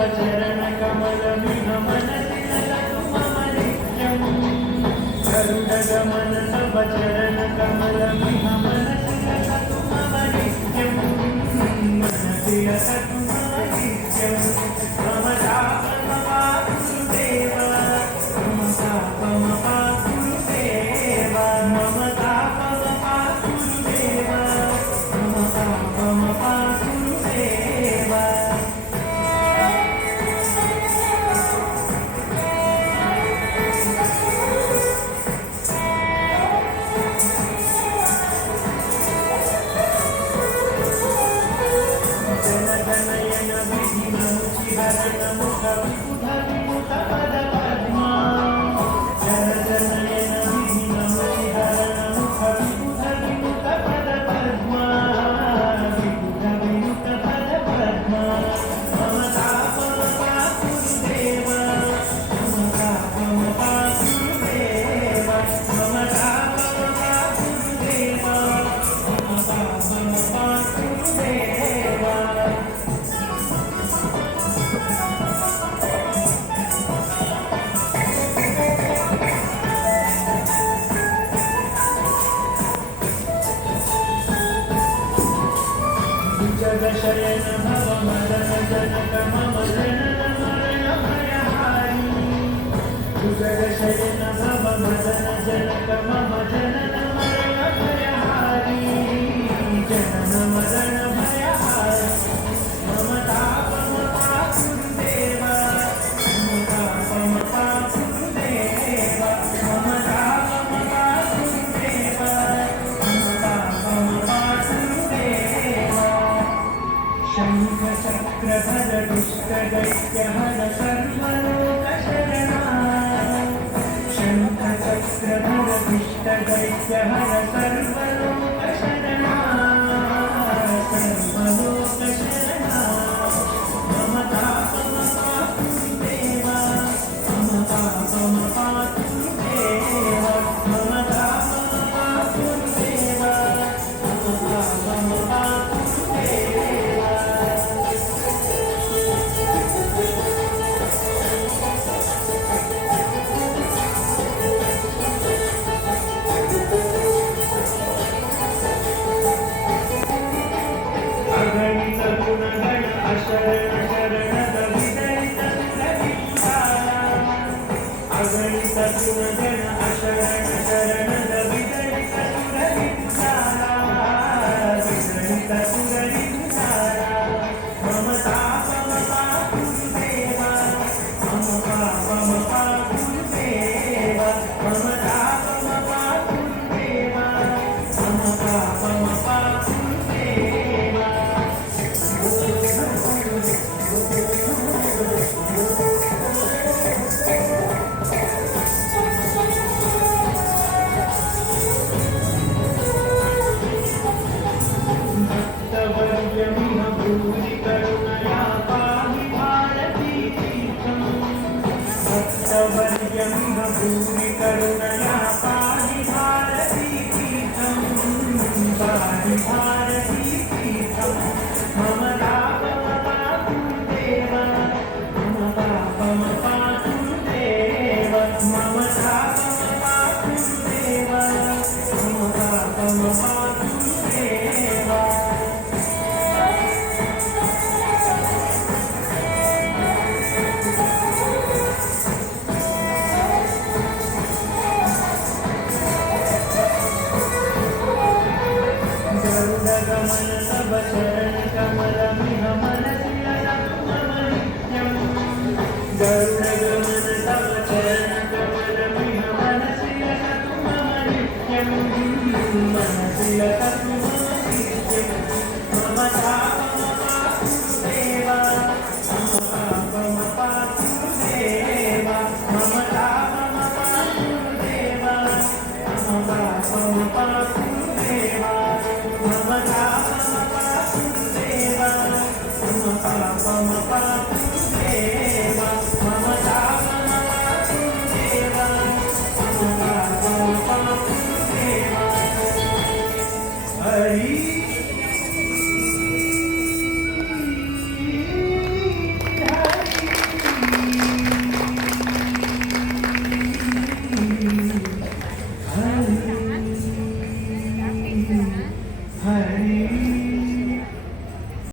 चरण कमलमिह मनसि लसतु मम नित्यम् गरुडगमन तव चरण कमलमिह मनसि लसतु मम नित्यम् मनसि लसतु मम नित्यम् मम तापमपाकुरुदेव मम तापमपाकुरुदेव मम तापमपाकुरुदेव मम तापमपाकुरुदेव जनगणयन विधिनमुचिहरण मुख विबुध विमुख पद पद्मा जनगणयन विधिनमुचिहरण मुख विबुध विमुख पद पद्मा विबुध विमुख पद पद्मा मम तापमपाकुरुदेव मम तापमपाकुरुदेव मम तापमपाकुरुदेव मम तापमपाकुरुदेव जगशयन भव मदन जनक मम जनन मरण भयहारी जगशयन भव मदन जनक मम जनन मरण भयहारी जनन मरण भयहारी मम तापमपाकुरुदेव मम तापमपाकुरुदेव मम तापमपाकुरुदेव मम तापमपाकुरुदेव शंख चक्रधर दुष्ट दैत्य हर सर्वलोकशरणा शंख चक्रधर दुष्ट दैत्य हर सर्वलोकशरणा सर्वलोकशरणा मम तापमपाकुरुदेव मम तापमपाकुरुदेव मम तापमपाकुरुदेव मम तापमपाकुरुदेव अगणित गुणगण अशरण शरणद विदरित सुरविचारा अगणित गुणगण अशरण शरणद विदरित सुरविचारा विदरित सुरविचारा मम तापमपाकुरुदेव मम पापमपाकुरुदेव मम तापमपाकुरुदेव मम पापमपाकुरुदेव भक्तवर्यमिह भूरि करुणया पाहि भारतीतीर्थम् भक्तवर्यमिह भूरि करुणया पाहि भारतीतीर्थम् पाहि भारतीतीर्थम् मम तापमपाकुरुदेव मम तापमपाकुरुदेव मम तापमपाकुरुदेव मम तापमपाकुरुदेव गरुडगमन तव चरण कमलमिह मनसि लसतु मम नित्यम् गरुडगमन तव चरण कमलमिह मनसि लसतु मम नित्यम् मनसि लसतु